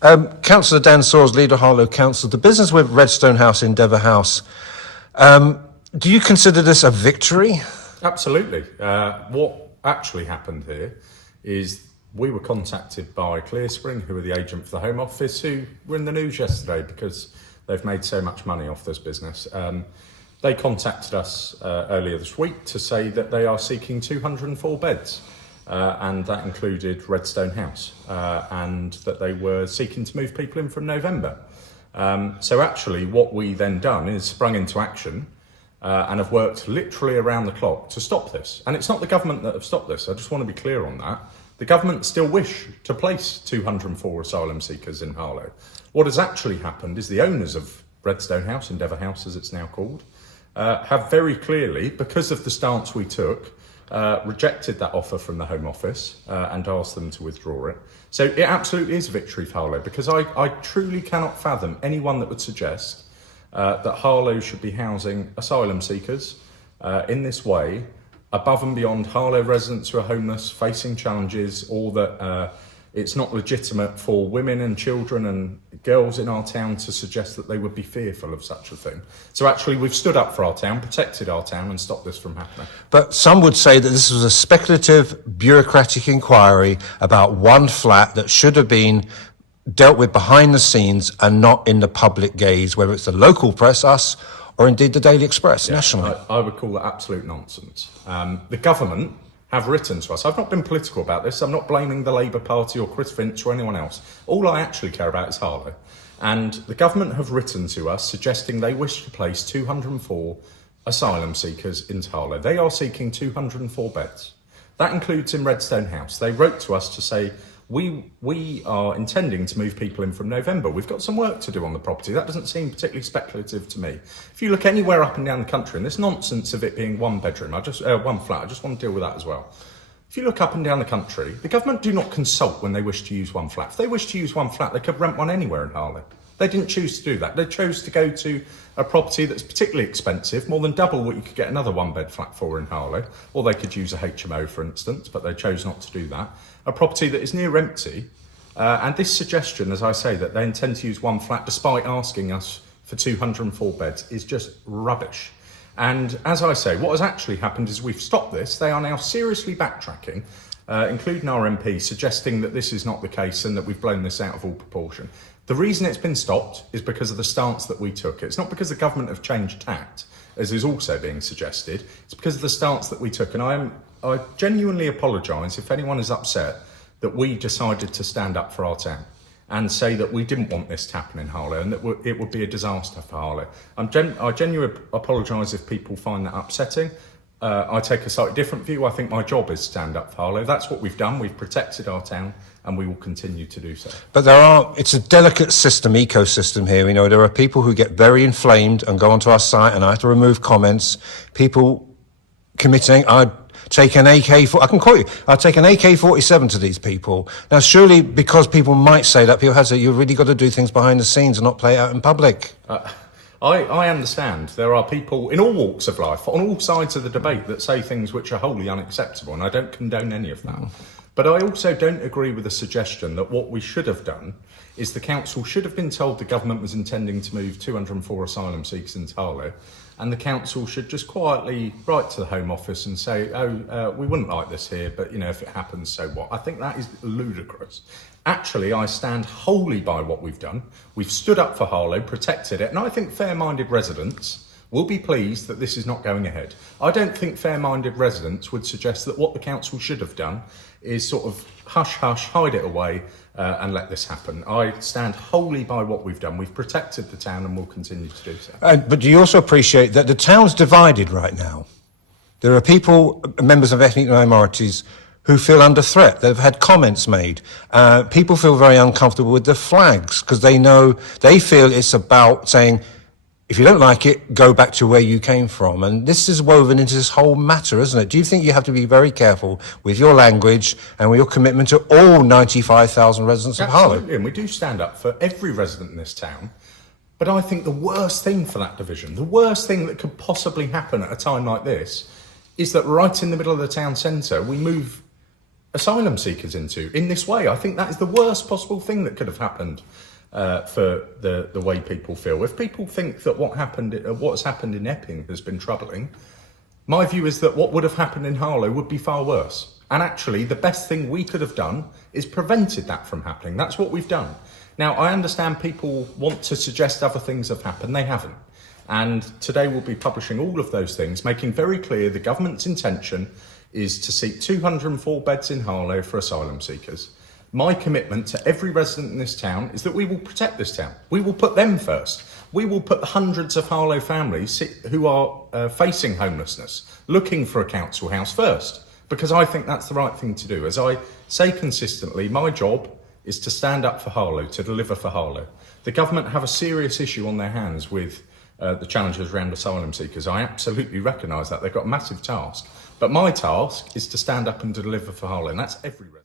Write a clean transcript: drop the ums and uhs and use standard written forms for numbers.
Councillor Dan Soares, leader of Harlow Council, the business with Redstone House in Dever House. Do you consider this a victory? Absolutely. What actually happened here is we were contacted by Clearspring, who are the agent for the Home Office, who were in the news yesterday because they've made so much money off this business. They contacted us earlier this week to say that they are seeking 204 beds. And that included Redstone House, and that they were seeking to move people in from November. So actually what we then done is sprung into action and have worked literally around the clock to stop this. And it's not the government that have stopped this, I just want to be clear on that. The government still wish to place 204 asylum seekers in Harlow. What has actually happened is the owners of Redstone House, Dever House as it's now called, have very clearly, because of the stance we took, rejected that offer from the Home Office and asked them to withdraw it. So it absolutely is a victory for Harlow, because I truly cannot fathom anyone that would suggest that Harlow should be housing asylum seekers in this way, above and beyond Harlow residents who are homeless, facing challenges, or that it's not legitimate for women and children and girls in our town to suggest that they would be fearful of such a thing. So actually we've stood up for our town, protected our town, and stopped this from happening. But some would say that this was a speculative, bureaucratic inquiry about one flat that should have been dealt with behind the scenes and not in the public gaze, whether it's the local press, us, or indeed the Daily Express, nationally. I would call that absolute nonsense. The government have written to us. I've not been political about this. I'm not blaming the Labour Party or Chris Finch or anyone else. All I actually care about is Harlow. And the government have written to us suggesting they wish to place 204 asylum seekers into Harlow. They are seeking 204 beds. That includes in Redstone House. They wrote to us to say, we are intending to move people in from November. We've got some work to do on the property. That doesn't seem particularly speculative to me. If you look anywhere up and down the country, and this nonsense of it being one bedroom, one flat, I just want to deal with that as well. If you look up and down the country, the government do not consult when they wish to use one flat. If they wish to use one flat, they could rent one anywhere in Harlow. They didn't choose to do that. They chose to go to a property that's particularly expensive, more than double what you could get another one-bed flat for in Harlow. Or they could use a HMO, for instance, but they chose not to do that. A property that is near empty. And this suggestion, as I say, that they intend to use one flat despite asking us for 204 beds is just rubbish. And as I say, what has actually happened is we've stopped this. They are now seriously backtracking, including our MP, suggesting that this is not the case and that we've blown this out of all proportion. The reason it's been stopped is because of the stance that we took. It's not because the government have changed tact, as is also being suggested. It's because of the stance that we took. And I genuinely apologise if anyone is upset that we decided to stand up for our town and say that we didn't want this to happen in Harlow and that it would be a disaster for Harlow. I genuinely apologise if people find that upsetting. I take a slightly different view. I think my job is to stand up for Harlow. That's what we've done. We've protected our town and we will continue to do so. But it's a delicate ecosystem here. You know, there are people who get very inflamed and go onto our site, and I have to remove comments. People committing, I'd take an I can quote you, I'd take an AK-47 to these people. Now, surely because people might say that, people have to say, you've really got to do things behind the scenes and not play it out in public. I understand there are people in all walks of life, on all sides of the debate, that say things which are wholly unacceptable, and I don't condone any of that. But I also don't agree with the suggestion that what we should have done is the council should have been told the government was intending to move 204 asylum seekers into Harlow, and the council should just quietly write to the Home Office and say, we wouldn't like this here, but you know, if it happens, so what? I think that is ludicrous. Actually, I stand wholly by what we've done. We've stood up for Harlow, protected it, and I think fair-minded residents will be pleased that this is not going ahead. I don't think fair-minded residents would suggest that what the council should have done is sort of hush-hush, hide it away, and let this happen. I stand wholly by what we've done. We've protected the town and will continue to do so. But do you also appreciate that the town's divided right now? There are people, members of ethnic minorities, who feel under threat. They've had comments made. People feel very uncomfortable with the flags because they feel it's about saying, if you don't like it, go back to where you came from. And this is woven into this whole matter, isn't it? Do you think you have to be very careful with your language and with your commitment to all 95,000 residents of Harlow? Absolutely, and we do stand up for every resident in this town. But I think the worst thing for that division, the worst thing that could possibly happen at a time like this, is that right in the middle of the town centre, we move asylum seekers into in this way. I think that is the worst possible thing that could have happened for the way people feel. If people think that what's happened in Epping has been troubling, my view is that what would have happened in Harlow would be far worse. And actually, the best thing we could have done is prevented that from happening. That's what we've done. Now, I understand people want to suggest other things have happened. They haven't. And today we'll be publishing all of those things, making very clear the government's intention is to seek 204 beds in Harlow for asylum seekers. My commitment to every resident in this town is that we will protect this town. We will put them first. We will put the hundreds of Harlow families who are facing homelessness, looking for a council house first, because I think that's the right thing to do. As I say consistently, my job is to stand up for Harlow, to deliver for Harlow. The government have a serious issue on their hands with the challenges around asylum seekers. I absolutely recognise that. They've got a massive task. But my task is to stand up and deliver for Harlow, and that's every resident.